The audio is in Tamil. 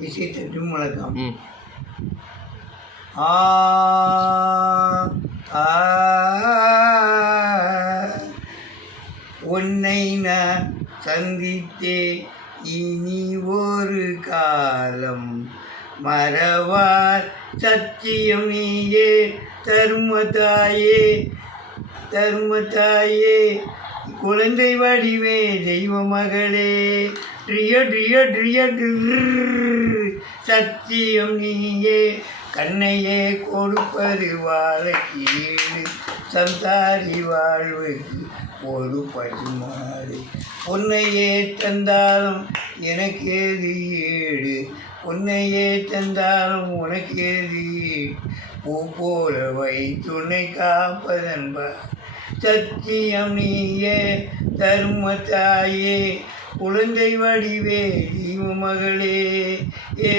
இசை தட்டு முழக்கம். ஆ ஆ உன்னை நான் சந்தித்தே இனி ஒரு காலம் மறவார் சத்தியம் நீயே தர்மதாயே தர்மதாயே குழந்தை வடிவே தெய்வ மகளே ட்ரிய ட்ரிய ட்ரிய சத்தியம் நீயே கண்ணையே கொடுப்பது வாழக்கீடு சந்தாரி வாழ்வுக்கு ஒரு பரிமாறு பொன்னையே தந்தாலும் எனக்கேது ஈடு பொன்னையே தந்தாலும் உனக்கேது பூ போலவை துணை காப்பதன்பா சத்தியம் நீயே தர்மத்தாயே குழந்தை வடிவே தெய்வ மகளே ஏ